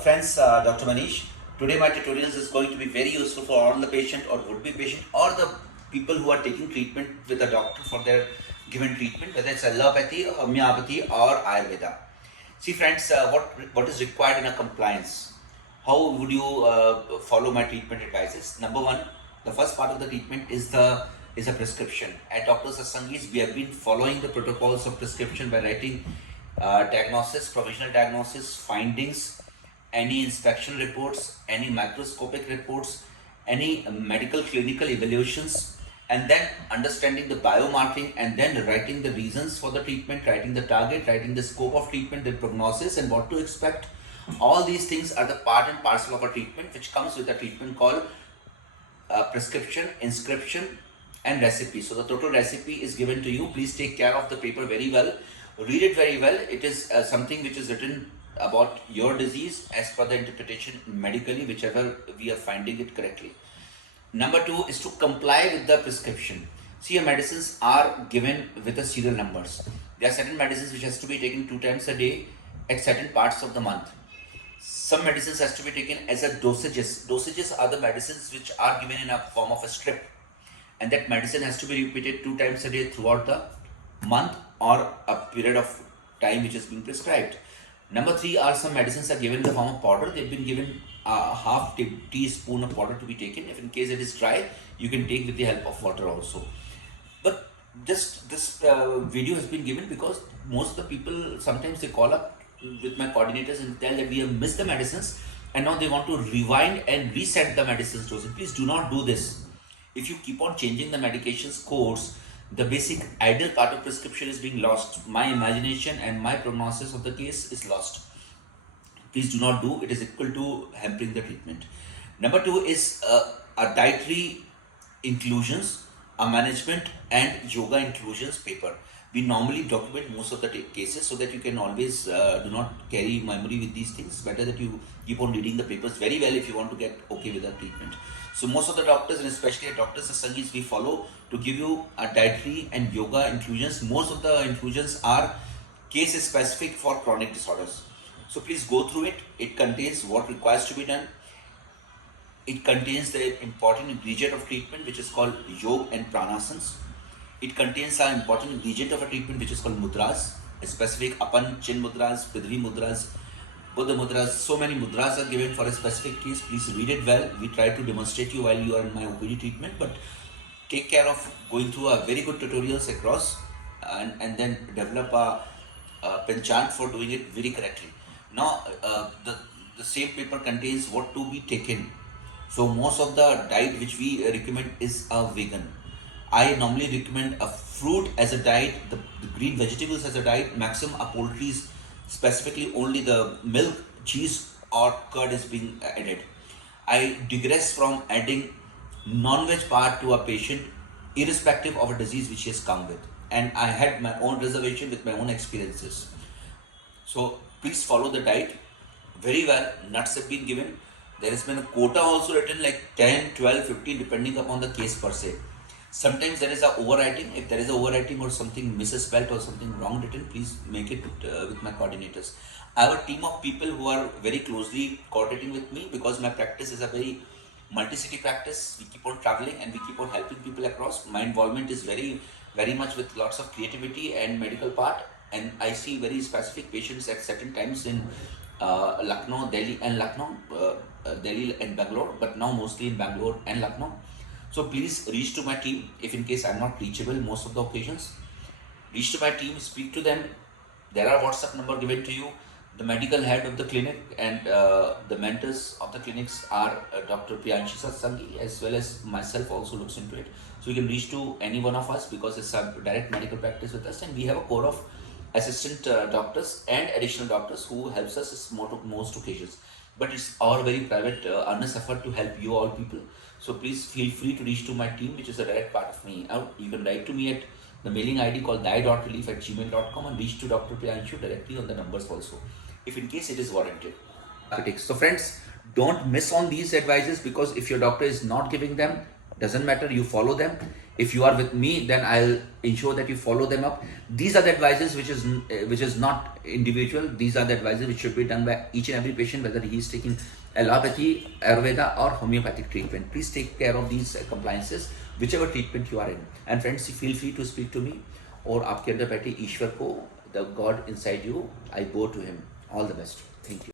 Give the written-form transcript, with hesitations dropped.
Friends, Dr. Manish. Today my tutorials is going to be very useful for all the patient or would-be patient or the people who are taking treatment with a doctor for their given treatment, whether it's allopathy, homeopathy or Ayurveda. See friends, what is required in a compliance? How would you follow my treatment advices? Number one, the first part of the treatment is a prescription. At Dr. Satsangi's, we have been following the protocols of prescription by writing diagnosis, provisional diagnosis, findings, any inspection reports, any microscopic reports, any medical clinical evaluations, and then understanding the biomarking, and then writing the reasons for the treatment, writing the target, writing the scope of treatment, the prognosis and what to expect. All these things are the part and parcel of a treatment which comes with a treatment called prescription, inscription and recipe. So the total recipe is given to you. Please take care of the paper very well. Read it very well. It is something which is written about your disease as per the interpretation medically, whichever we are finding it correctly. Number two is to comply with the prescription. See, your medicines are given with the serial numbers. There are certain medicines which has to be taken 2 times a day at certain parts of the month. Some medicines has to be taken as a dosages. Dosages are the medicines which are given in a form of a strip, and that medicine has to be repeated 2 times a day throughout the month or a period of time which is being prescribed. Number three are some medicines are given in the form of powder. They've been given a half teaspoon of powder to be taken. If in case it is dry, you can take with the help of water also. But this video has been given because most of the people, sometimes they call up with my coordinators and tell that we have missed the medicines and now they want to rewind and reset the medicines dosage. Please do not do this. If you keep on changing the medications course, the basic ideal part of prescription is being lost. My imagination and my prognosis of the case is lost. Please do not do. It is equal to hampering the treatment. Number two is a dietary inclusions, a management and yoga inclusions paper. We normally document most of the cases so that you can always do not carry memory with these things. Better that you keep on reading the papers very well if you want to get okay with the treatment. So most of the doctors, and especially at Dr. Satsangi's, we follow to give you a dietary and yoga inclusions. Most of the inclusions are case specific for chronic disorders. So please go through it. It contains what requires to be done. It contains the important ingredient of treatment which is called yoga and pranasanas. It contains an important ingredient of a treatment which is called mudras, specific apan, chin mudras, prithvi mudras, Buddha mudras. So many mudras are given for a specific case. Please read it well. We try to demonstrate you while you are in my OPD treatment, but take care of going through a very good tutorials across and then develop a penchant for doing it very correctly. Now, the same paper contains what to be taken. So most of the diet which we recommend is a vegan. I normally recommend a fruit as a diet, the green vegetables as a diet, maximum a poultry, specifically only the milk, cheese or curd is being added. I digress from adding non-veg part to a patient irrespective of a disease which he has come with. And I had my own reservation with my own experiences. So please follow the diet very well. Nuts have been given. There has been a quota also written like 10, 12, 15 depending upon the case per se. Sometimes there is a overwriting. If there is a overwriting or something misspelled or something wrong written, please make it with my coordinators. I have a team of people who are very closely coordinating with me because my practice is a very multi-city practice. We keep on traveling and we keep on helping people across. My involvement is very much with lots of creativity and medical part, and I see very specific patients at certain times in Lucknow, Delhi and Delhi and Bangalore, but now mostly in Bangalore and Lucknow. So please reach to my team if in case I'm not reachable most of the occasions. Reach to my team, speak to them. There are WhatsApp number given to you. The medical head of the clinic and the mentors of the clinics are Dr. Satsangi as well as myself also looks into it. So you can reach to any one of us because it's a direct medical practice with us, and we have a core of assistant doctors and additional doctors who helps us most occasions. But it's our very private earnest effort to help you all people. So please feel free to reach to my team, which is a direct part of me. You can write to me at the mailing ID called die.relief@gmail.com and reach to Dr. Priyanshu directly on the numbers also, if in case it is warranted. So friends, don't miss on these advices because if your doctor is not giving them, Doesn't matter, you follow them. If you are with me, then I'll ensure that you follow them up. These are the advices which is not individual. These are the advices which should be done by each and every patient, whether he is taking allopathy, Ayurveda or homeopathic treatment. Please take care of these compliances, whichever treatment you are in. And friends, feel free to speak to me. और आपके अंदर बैठे ईश्वर को, the God inside you, I go to him. All the best. Thank you.